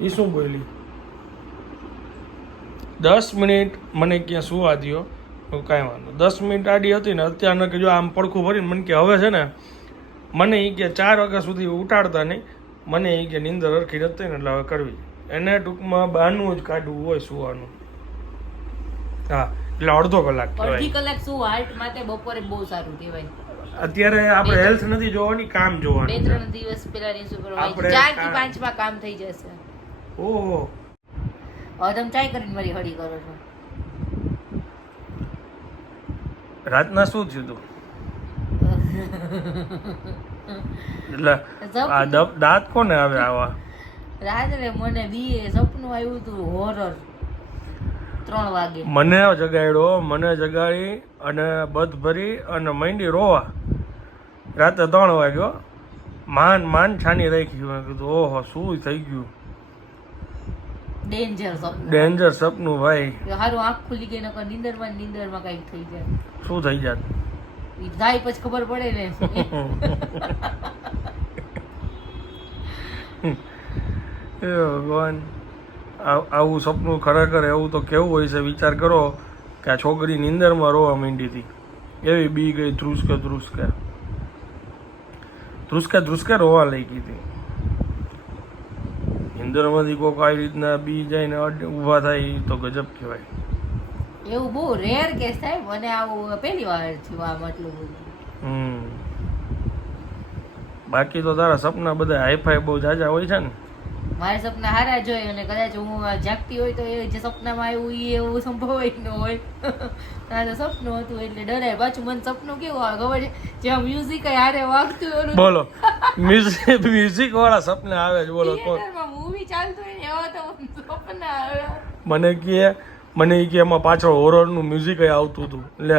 એ શું બોલી? દસ મિનિટ મને ક્યાં સુવા દ્યો હું કાંઈ વાંધો દસ મિનિટ આડી હતી ને અત્યારના કે જો આમ પડખું ભરીને મને કે હવે છે ને મને એ કે ચાર વાગ્યા સુધી ઉઠાડતા નહીં. મને એ કે નીંદર અરખી નથી ને એટલે હવે કરવી. એને ટૂંકમાં બહારનું જ કાઢવું હોય સુવાનું. હા એટલે અડધો કલાક અડધી કલાક શું હાર્ટ માટે બપોરે બહુ સારું કહેવાય. અત્યારે આપણે હેલ્થ નથી જોવાની કામ બે ત્રણ દિવસ પેલા ની સુપરવાઇઝ ચારથી પાંચમાં કામ થઈ જશે. ઓહો. હવે તમે ચાય કરીને મારી હળી કરો છો. રાતના શું થયું તું? એટલે આ દાંત કોને આવે આવા? રાત્રે મને બી સપનું આવ્યું હતું હોરર ત્રણ વાગે. મને જગાડ્યો મને જગાડી અને બધ ભરી અને મંડી રોવા. રાતે ત્રણ વાગ્યો. માન માન છાની રાખી. મેં કીધું ઓહો શું થઈ ગયું? ડેન્જર સપનું. ડેન્જર સપનું ભાઈ. હારું આંખ ખુલી ગઈ નકર નીંદરમાં નીંદરમાં કંઈક થઈ જાય. શું થઈ જાત? જાય પછી ખબર પડે ને. ભગવાન. આવું સપનું ખરેખર એવું તો કેવું હોય છે વિચાર કરો કે આ છોકરી નીંદરમાં રોવા માંડી હતી. એવી બી ગઈ ધ્રુસકે ધ્રુસકે. ધ્રુસકે ધ્રુસકે રોવા લઈ ગઈ હતી. નીંદરમાંથી કોઈક આવી રીતના બી જઈને ઊભા થાય તો ગજબ કહેવાય. એવું બહુ રેર કેસ થાય મને આવું પહેલી વાર થયું આમ આટલું હમ. બાકી તો તારા સપના બધા હાઈફાઈ બહુ જાજા હોય છે ને? મારા સપના હારા જોઈ અને કદાચ હું જાગતી હોય તો એ જે સપનામાં આવ્યું એ એવું સંભવાય ન હોય. આ તો સપનું હતું એટલે ડરાય પાછું મને સપનું કેવું આવે ખબર છે? જ્યાં મ્યુઝિક હારે વાગતું હોય બોલો. મ્યુઝિક મ્યુઝિક વાળા સપના આવે છે બોલો મૂવી ચાલતું હોય ને એવા તો સપના આવે. મને કહે મને એ કે એમાં પાછળ હોરરનું મ્યુઝિક આવતું હતું. લે.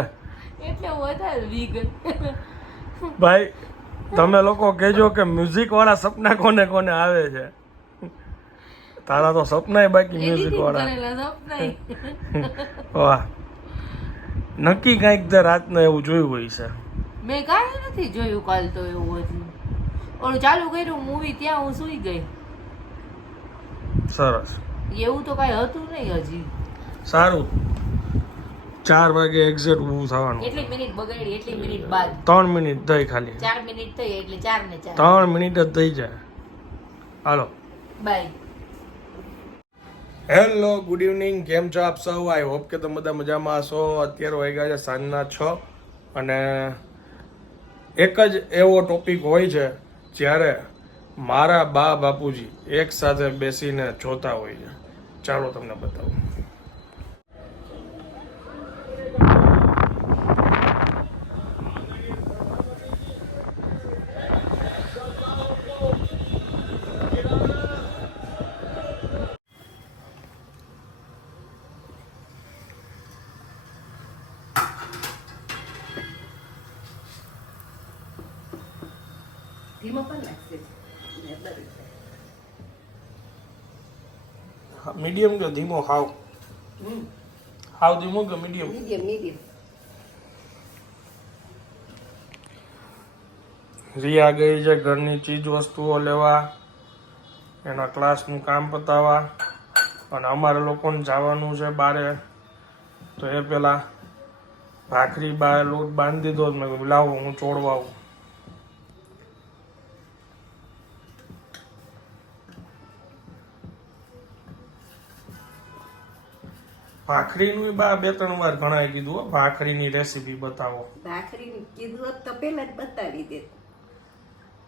એટલે વધારે વીગ ભાઈ તમે લોકો કહેજો કે મ્યુઝિક વાળા સપના કોને કોને આવે છે? તારા તો સપનાય બાકી મ્યુઝિક વાળા. વાહ. નક્કી કાંઈક તે રાતના એવું જોયું હોય છે. મેં કાંઈ નથી જોયું કાલ તો એવું હતું ઓલું ચાલુ કર્યું મૂવી ત્યાં હું સુઈ ગઈ. સરસ. એવું તો કાંઈ હતું નહીં હજી. સારું. ચાર વાગે એક્ઝેટ ઊભું થવાનું. એટલી મિનિટ બગાડી એટલી મિનિટ બાદ. ત્રણ મિનિટ થઈ ખાલી. ચાર મિનિટ થઈ એટલે ચાર ને ચાર. ત્રણ મિનિટ જ થઈ જાય. હાલો. બાય. હેલો ગુડ ઇવનિંગ કેમ છો આપ સૌ? આઈ હોપ કે તમે બધા મજામાં હશો. અત્યારે વાગ્યા છે સાંજના છ અને એક જ એવો ટોપિક હોય છે જ્યારે મારા બા બાપુજી એક સાથે બેસીને જોતા હોય છે. ચાલો તમને બતાવું. ધીમો પણ મીડિયમ કે ધીમો હાવ? હાવ ધીમો કે મીડિયમ મીડિયમ મીડિયમ રિયા ગઈ છે ઘરની ચીજ વસ્તુઓ લેવા એના ક્લાસનું કામ પતાવવા અને અમારે લોકોને જવાનું છે બારે. તો એ પેલા ભાખરી બાર લોટ બાંધી દીધો મેં કીધું લાવો હું ચોડવા આવું. ભાખરીનું બા બે ત્રણ વાર ઘણા કીધું ભાખરીની રેસીપી બતાવો. ભાખરીની કીધું હોત તો પેલા જ બતાવી દે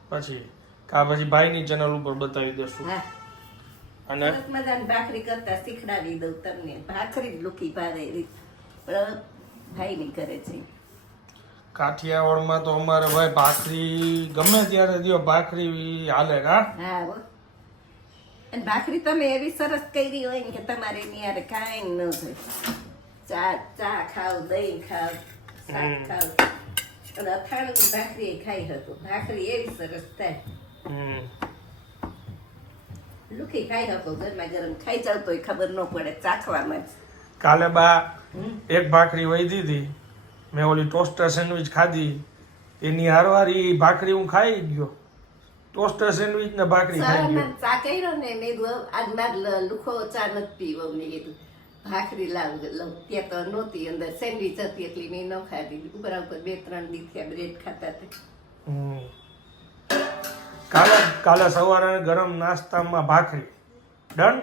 પછી કા પછી ભાઈની ચેનલ ઉપર બતાવી દેશું. હા. અને મજાની ભાખરી કરતા શીખડાવી દઉં તમને. ભાખરી જ લુખી ભારે રીત. પણ ભાઈ ની કરે છે કાઠિયાવાડમાં તો અમારે ભાઈ ભાખરી ગમે ત્યારે દિયો. ભાખરી હાલે કા હો. અને ભાખરી તમે એવી સરસ કરી હોય ને કે તમારે એની યાર કાંઈ ન થાય. ચા ચા ખાવ દહીં ખાવ શાક ખાવ. અને અથાણું ભાખરી ખાઈ હતું ભાખરી એવી સરસ થાય. હમ. લુખી ખાઈ હતો ગરમા ગરમ. ખાઈ જાવ તો ખબર ન પડે ચાખવામાં જ. કાલે બા. એક ભાખરી વહી દીધી. મેં ઓલી ટોસ્ટર સેન્ડવિચ ખાધી. એની હારવાર ભાખરી હું ખાઈ ગયો. ટોસ્ટર સેન્ડવિચ ને ભાખરી ખાઈ ગયો. ચા કર્યો ને મેં કીધું આજ માર લુખો ચા નથી પીવો. મેં કીધું ભાખરી લાવ ત્યાં તો નહોતી અંદર સેન્ડવીચ હતી એટલે મેં ન ખાધી. ઉપર ઉપર બે ત્રણ દી થયા બ્રેડ ખાતા હતા. હમ. કાલે કાલે સવારે ગરમ નાસ્તામાં ભાખરી. ડન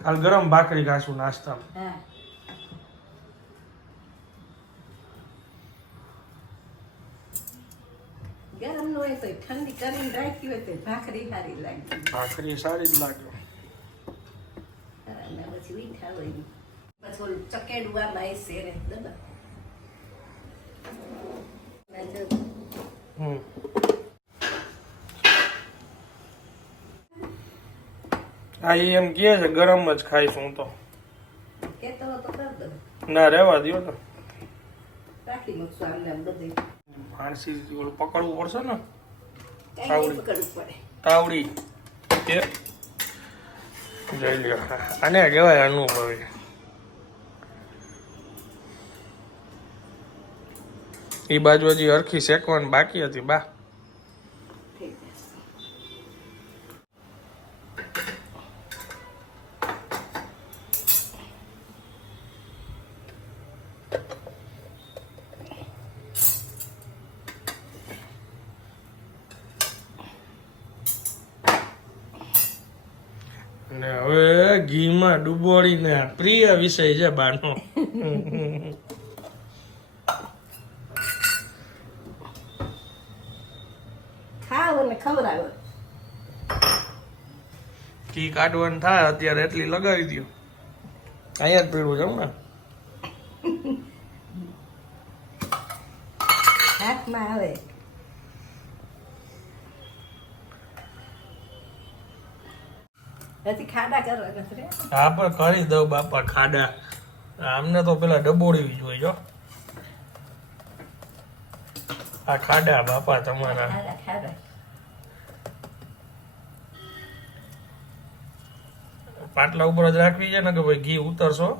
કાલ ગરમ ભાખરી ખાશું નાસ્તામાં. હા. ગરમ હોય તો ઠંડી કરીને રાખી હોય તો ભાખરી સારી લાગે. ભાખરી સારી જ લાગે. અને પછી મીઠા હોય પછી ઓલું ચકેડું આમાં એ શેરે દબા આ ઈ એમ કે છે ગરમ જ ખાઈશ હું તો. ના રહેવા દ્યો તો. રાખી મૂકશું આમને આમ બધું. ફાંસી ઓલું પકડવું પડશે ને? પડે. તાવડી. કે જોઈ લ્યો. આને કહેવાય અનુભવી એ બાજુ હજી હરખી શેકવાની બાકી હતી બા થઈ જશે અને હવે આ પ્રિય વિષય છે બાનો. ઘી કાઢવાનું થાય અત્યારે એટલી લગાવી દો અહીંયા જ પીડું છે હમણાં. ને હાથમાં આવે. હજી ખાડા કરવા નથી હા પણ કરી દઉં બાપા ખાડા. આમને તો પેલા ડબોળી જોઈએ જો. આ ખાડા બાપા તમારા. પાટલા ઉપર જ રાખવી છે ને કે ભાઈ ઘી ઉતરશો.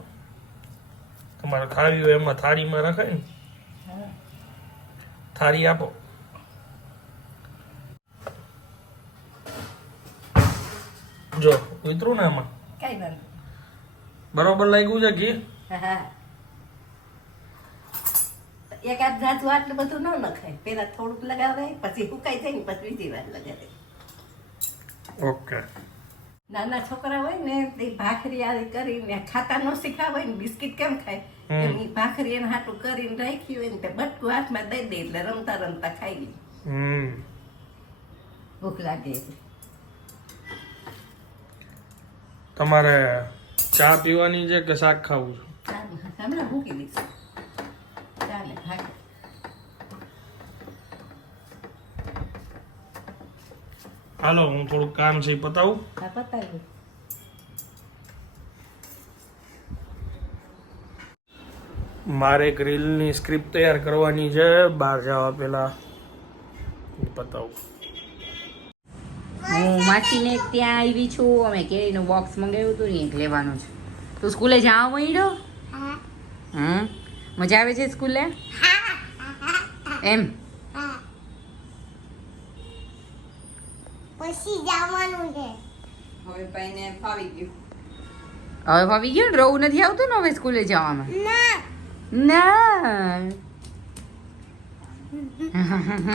તમારે ખાવી હોય એમાં થાળીમાં રખાય ને. થાળી આપો. જો ઉતરું ને એમાં કઈ વાંધો બરોબર લાગ્યું છે ઘી? હા એક આધ જાજુ આટલું બધું ન નખાય પેલા થોડુંક લગાવે પછી સુકાઈ જાય ને પછી બીજી વાર લગાવે. ઓકે. નાના છોકરા હોય ને તે ભાખરી આવી કરીને ખાતા ન શીખાવે હોય ને બિસ્કિટ કેમ ખાય. એમ ભાખરી એને હાટું કરીને રાખી હોય ને તે બટકું હાથમાં દઈ દે એટલે રમતા રમતા ખાઈ લે. હમ. ભૂખ લાગે એટલે. તમારે ચા પીવાની છે કે શાક ખાવું છે? હાલો. હું થોડુંક કામ છે પતાવું. પતાવ્યું મારે એક રીલની સ્ક્રિપ્ટ તૈયાર કરવાની છે. બહાર જવા પહેલાં પતાવું. હું માસીને ત્યાં આવી છું. અમે કેરીનું બોક્સ મંગાવ્યું હતું ને એક લેવાનું છે. તું સ્કૂલે જાવ મળ્યો હમ? મજા આવે છે સ્કૂલે? એમ? પછી જવાનું છે. હવે ફાવી ગયો ને? રવું નથી આવતું ને હવે સ્કૂલે જવામાં? ના. ના.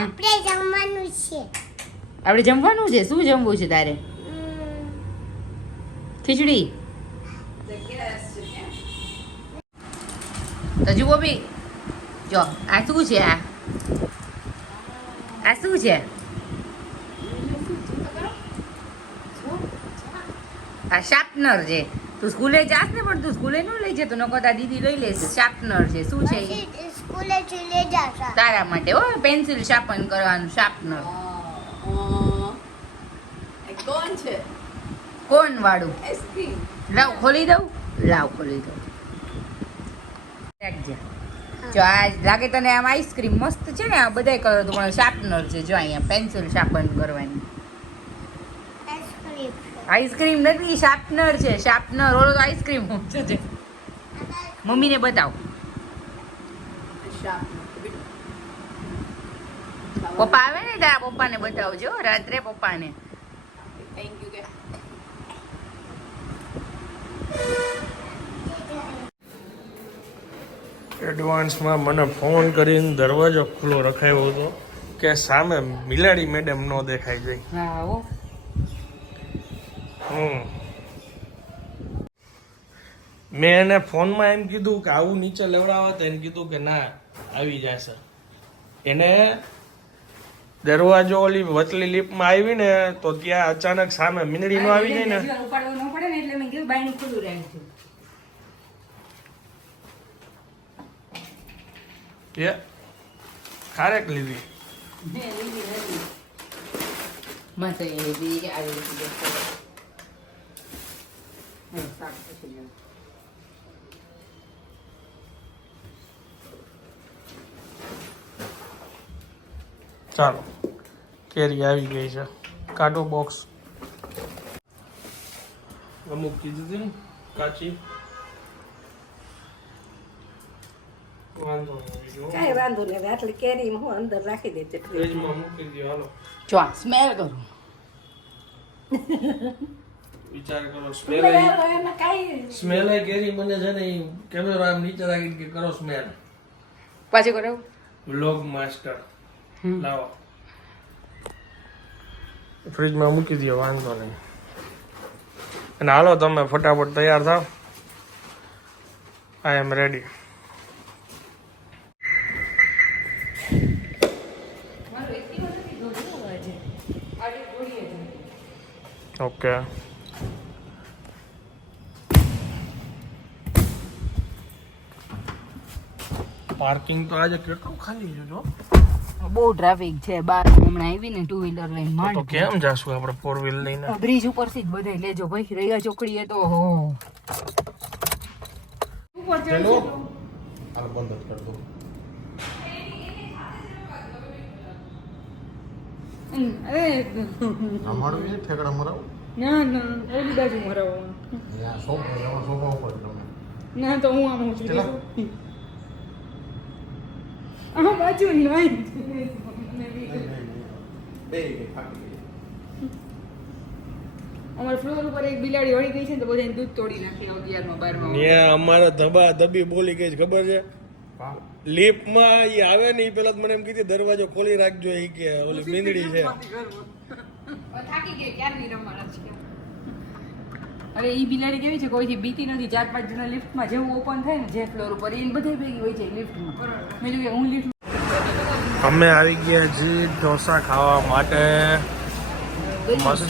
આપણે જમવાનું છે. આપણે જમવાનું છે? શું જમવું છે તારે? ખીચડી? તો જુઓ બી. જો આ શું છે આ? આ શું છે? આ શાર્પનર છે. તું સ્કૂલે જાસ ને પણ તું સ્કૂલે ન લઈ જતો નકો તાર દીદી લઈ લેશે. શાર્પનર છે. શું છે સ્કૂલે તારા માટે હો પેન્સિલ શાર્પન કરવાનું શાર્પનર. છે? કોણ વાળું? આઈસ્ક્રીમ લાવ ખોલી દઉં? લાવ ખોલી દઉં. રાખજે. જો આ લાગે તને આમ આઈસ્ક્રીમ મસ્ત છે ને આ બધાય કલર તો પણ શાર્પનર છે. જો અહીંયા પેન્સિલ શાર્પન કરવાની. આઈસ્ક્રીમ આઈસ્ક્રીમ નથી શાર્પનર છે. શાર્પનર ઓલો તો આઈસ્ક્રીમ છે મમ્મીને બતાવ. પપ્પા આવે ને તારા પપ્પાને બતાવજો રાત્રે પપ્પાને. થેન્ક યુ કે એડવાન્સમાં મને ફોન કરીને દરવાજો ખુલ્લો રખાયો હતો કે સામે મિલાડી મેડમ નો દેખાઈ જાય હમ. મેં એને ફોનમાં એમ કીધું કે આવું નીચે લેવડાવો તો એને કીધું કે ના આવી જશે. એને દરવાજો ઓલી વચલી લીપમાં આવી ને તો ત્યાં અચાનક સામે મીંદડી નો આવી જાય ને. એ ખારેક લીધી. મસ્ત આવી ચાલો કેરી આવી ગઈ છે. કાઢો બોક્સ અમુક કીધું હતું ને કાચી. વાંધો નહીં કાંઈ વાંધો નહીં આટલી કેરી હું અંદર રાખી દે ચટણી ફ્રીજમાં મૂકી દો હાલો. જો સ્મેલ કરું. વિચાર કરો સ્મેલ સ્મેલ એ કેરી મને છે ને કેમેરો આમ નીચે રાખીને કે કરો સ્મેલ પાછી કરાવું વ્લોગ માસ્ટર લાવો. ફ્રીજમાં મૂકી દો વાંધો નહીં. અને હાલો તમે ફટાફટ તૈયાર થાવ I am ready okay parking તો આજે કેટલું ખાલી છે જો. બહુ ટ્રાફિક છે બાર હમણાં આવી ને ટુ વ્હીલર લઈને તો કેમ જાશું આપણે ફોર વ્હીલ લઈને? બ્રિજ ઉપરથી જ બધા લેજો ભાઈ રહ્યા ચોકડીએ તો હો. અમારું એ. ઠેકડા મરાવું? ના ના ઓલી બાજુ મરાવો. સોફા સોફા ઉપર ના તો હું આમ છું? આ બાજુ થાકી અમારા ફ્લોર ઉપર એક બિલાડી વળી ગઈ છે ને તો બધાને દૂધ તોડી નાખ્યું અગિયારમાં બારમાં ધબા ધબી બોલી ગઈ છે ખબર છે? લિફ્ટમાં ઈ આવે ને એ પેલા મને એમ કીધી દરવાજો ખોલી રાખજો એ કે ઓલી મીંદડી છે. થાકી ગઈ ક્યારની રમવાના છે અરે એ બિલાડી કેવી છે કોઈથી બીતી નથી ચાર પાંચ જણા લિફ્ટમાં જેવું ઓપન થાય ને જે ફ્લોર ઉપર એ બધે ભેગી હોય છે લિફ્ટમાં. મેં કે હું લિફ્ટ અમે આવી ગયા છીએ ઢોસા ખાવા માટે. મસ્ત.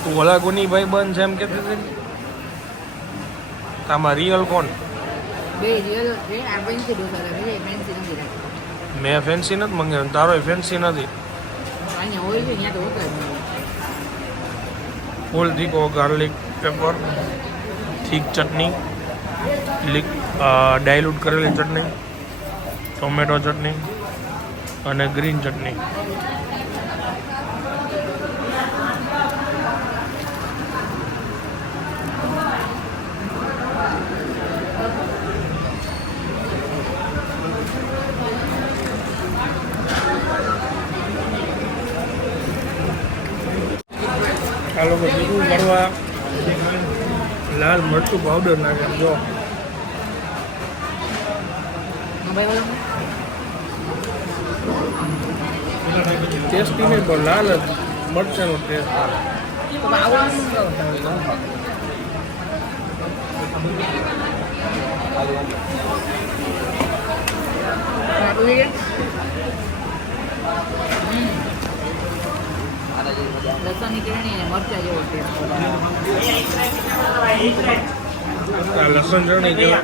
તું ઓલા કોની ભાઈ બંધ છે એમ કહેતી હતી આમાં રિયલ કોણ? બે રિયલ છે આ ફેન્સી ઢોસા રાખે ફેન્સી નથી મેં ફેન્સી નથી મંગાવ્યું તારો ફેન્સી નથી. અહીંયા હોય છે તો ફૂલ તીખો ગાર્લિક પેપર થીક ચટણી લીક ડાયલ્યુટ કરેલી ચટણી ટોમેટો ચટણી અને ગ્રીન ચટણી આ લોકો તીખું લાલ મરચું પાવડર નાખે જો. ટેસ્ટી નહીં પણ લાલ જ મરચાંનો ટેસ્ટ આવું લસણની ચટણી અને મરચા જેવો ટેસ્ટ લસણ ચટણી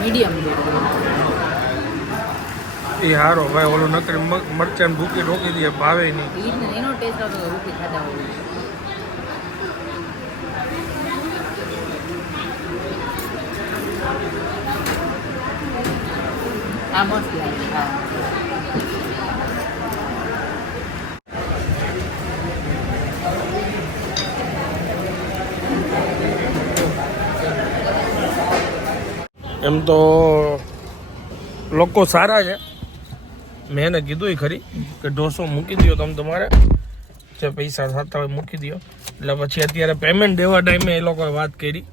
મીડિયમ એ હારો ભાઈ ઓલું નકરી મરચાં ભૂકી ઢોકી દે ભાવે નહીં. એનો ટેસ્ટ આવતો ભૂકી ખાતા હોય. આ મસ્ત લાગે એમ તો લોકો સારા છે. મેં એને કીધું ખરી કે ઢોસો મૂકી દો તમે તમારે. જે પૈસા થતા મૂકી દો એટલે પછી અત્યારે પેમેન્ટ દેવા ટાઈમે એ લોકોએ વાત કરી.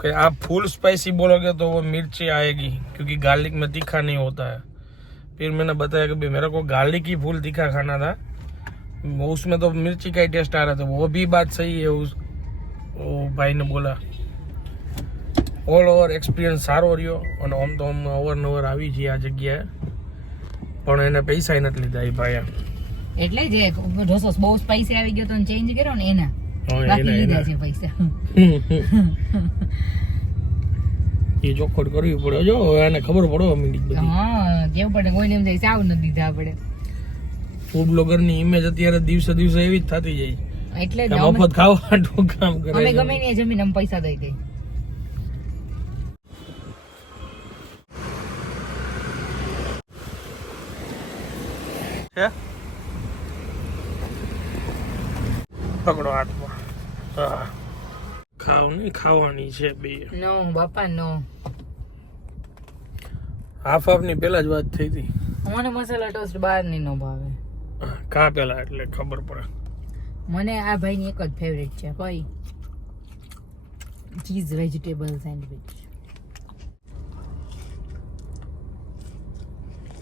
कि आप फुल स्पाइसी बोलोगे तो वो मिर्ची आएगी क्योंकि गार्लिक में तीखा नहीं होता है फिर मैंने बताया कि भाई मेरे को गार्लिक ही फुल तीखा खाना था वो उसमें तो मिर्ची का ही टेस्ट आ रहा था वो भी बात सही है उस वो भाई ने बोला ઓલ ઓવર એક્સપિરિયન્સ સારો રહ્યો અને આમ તો અમે અવારનવાર આવી છીએ આ જગ્યાએ પણ એને પૈસા નથી લીધા એ ભાઈએ એટલે જે ઢોસો બહુ સ્પાઈસી આવી ગયો તો ચેન્જ કર્યો ને એના હા, બાકી લીધા. છે પૈસા એ ચોખ્ખોટ કરવી પડે જો એને ખબર પડવા માંડી બધી હા કેવું પડે કોઈને એમ થાય સાવ નથી દીધા આપણે ફૂડ બ્લોગરની ઇમેજ અત્યારે દિવસે દિવસે એવી જ થતી જાય એટલે ને મફત ખાવાનું કામ કરે અમે ગમે ને જમીન અમે પૈસા દઈ દઈ પકડો હાથમાં હા ખાવ ખાવાની છે બે. નો બાપા નો. હાફ હાફની પેલા જ વાત થઈ હતી. મને મસાલા ટોસ્ટ બહારની નો ભાવે. ખા પેલા એટલે ખબર પડે. મને આ ભાઈની એક જ ફેવરેટ છે ભાઈ ચીઝ વેજીટેબલ સેન્ડવિચ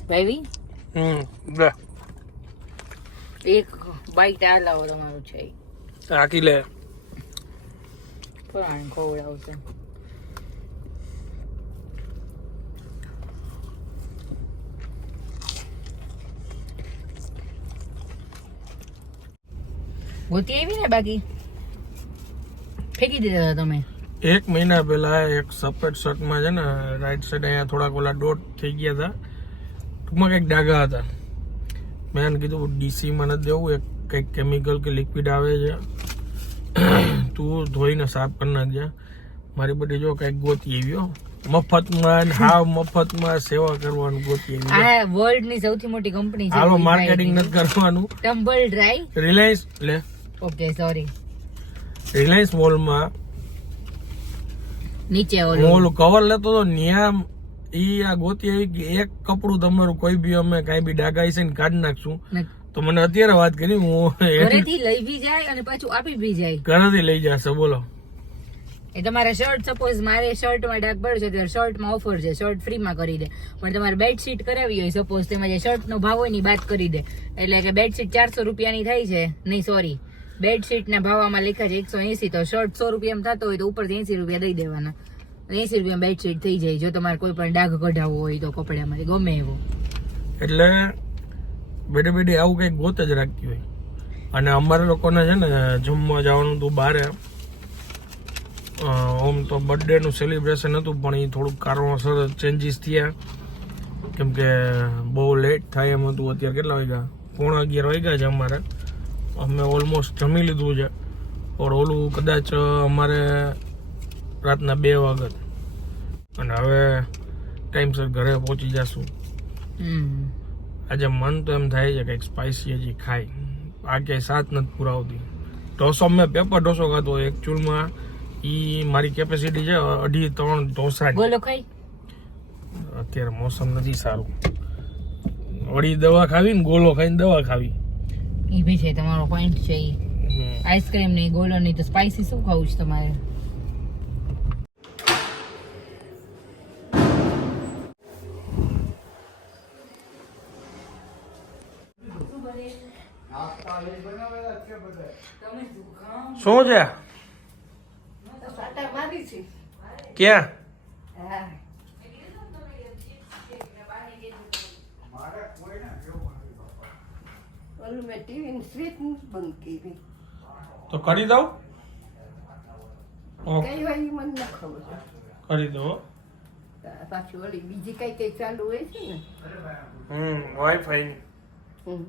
ભાઈ હમ એક બાઈટ આ લાવો તમારું છે. આખી લે. પુરાણ ખવડાવશે ગોતી આવી ને બાકી? ફેંકી દીધા તમે. એક મહિના પહેલા એક સફેદ શર્ટમાં છે ને રાઈટ સાઈડ અહીંયા થોડાક ઓલા ડોટ થઈ ગયા હતા. ટૂંકમાં કંઈક ડાઘા હતા. મેં કીધું ડીસીમાં નથી દેવું, એક કંઈક કેમિકલ કે લિક્વિડ આવે છે. તું ધોઈને સાફ કરી નાખ્યા મારી બધી જો કંઈક ગોતી આવ્યો મફતમાં હાવ મફતમાં સેવા કરવાનું ગોતી આ વર્લ્ડની સૌથી મોટી કંપની છે હાલો માર્કેટિંગ નથી કરવાનું. ટમ્બલ ડ્રાય રિલાયન્સ લે. ઓકે સોરી રિલાયન્સ મોલમાં નીચે ઓલું. કવર લેતો હતો નિયામ ઈ આ ગોતી આવી કે એક કપડું તમારું કોઈ બી અમે કાંઈ બી ડાગાઈ છે ને કાઢી નાખશું. તો મને અત્યારે વાત કરી હું ઘરેથી લઈ બી જાય અને પાછું આપી બી જાય. ઘરેથી લઈ જશે બોલો. એ તમારે શર્ટ સપોઝ મારે શર્ટમાં ડાક પડ્યો છે ત્યારે શર્ટમાં ઓફર છે શર્ટ ફ્રીમાં કરી દે. પણ તમારે બેડશીટ કરાવી હોય સપોઝ તેમાં જે શર્ટનો ભાવ હોય ને બાદ કરી દે. એટલે કે બેડશીટ ચારસો રૂપિયાની થાય છે નહીં સોરી બેડશીટના ભાવ આમાં લખ્યા છે એકસો એસી તો શર્ટ સો રૂપિયામાં થતો હોય તો ઉપરથી એસી રૂપિયા દઈ દેવાના. એસી રૂપિયા બેડશીટ થઈ જાય જો તમારે કોઈ પણ ડાઘ કઢાવવો હોય તો કપડામાંથી ગમે એવો. એટલે બેઠે બેડે આવું કંઈક ગોત જ રાખતી હોય. અને અમારે લોકોને છે ને, જમવા જવાનું હતું બારે. ઓમ તો બર્થડેનું સેલિબ્રેશન હતું, પણ એ થોડુંક કારણોસર ચેન્જીસ થયા. કેમ કે બહુ લેટ થાય એમ હતું, અત્યારે કેટલા વાગ્યા? પોણા અગિયાર વાગ્યા છે અમારે. અમે ઓલમોસ્ટ જમી લીધું છે. પણ ઓલું કદાચ અમારે રાતના બે વાગત અને હવે ટાઈમસર ઘરે પહોંચી જશું. આજે મન તો એમ થાય છે કંઈક સ્પાઇસી હજી ખાય. આ ક્યાંય સાથ નથી પુરાવતી. ઢોસો મેં પેપર ઢોસો ખાધો એકચ્યુઅલમાં ઈ મારી કેપેસિટી છે અઢી ત્રણ ઢોસા બોલો ખાઈ. અત્યારે મોસમ નથી સારું. વળી દવા ખાવી ને ગોલો ખાઈને દવા ખાવી. એ બી છે તમારો પોઈન્ટ છે આઈસ્ક્રીમ નહીં ગોલો નહીં તો સ્પાઇસી શું ખાવું છે તમારે? શું છે? સાટા મારી છે. ક્યાં? હા. ઓલું મેં ટીવી સ્વીચ બંધ કરી. તો કરી દઉં? ઓકે કઈ હોય ઈ મને ખબર. કરી દો પાછું વળી બીજી કઈ કઈ ચાલુ હોય છે ને? હમ વાઈફાઈ હમ.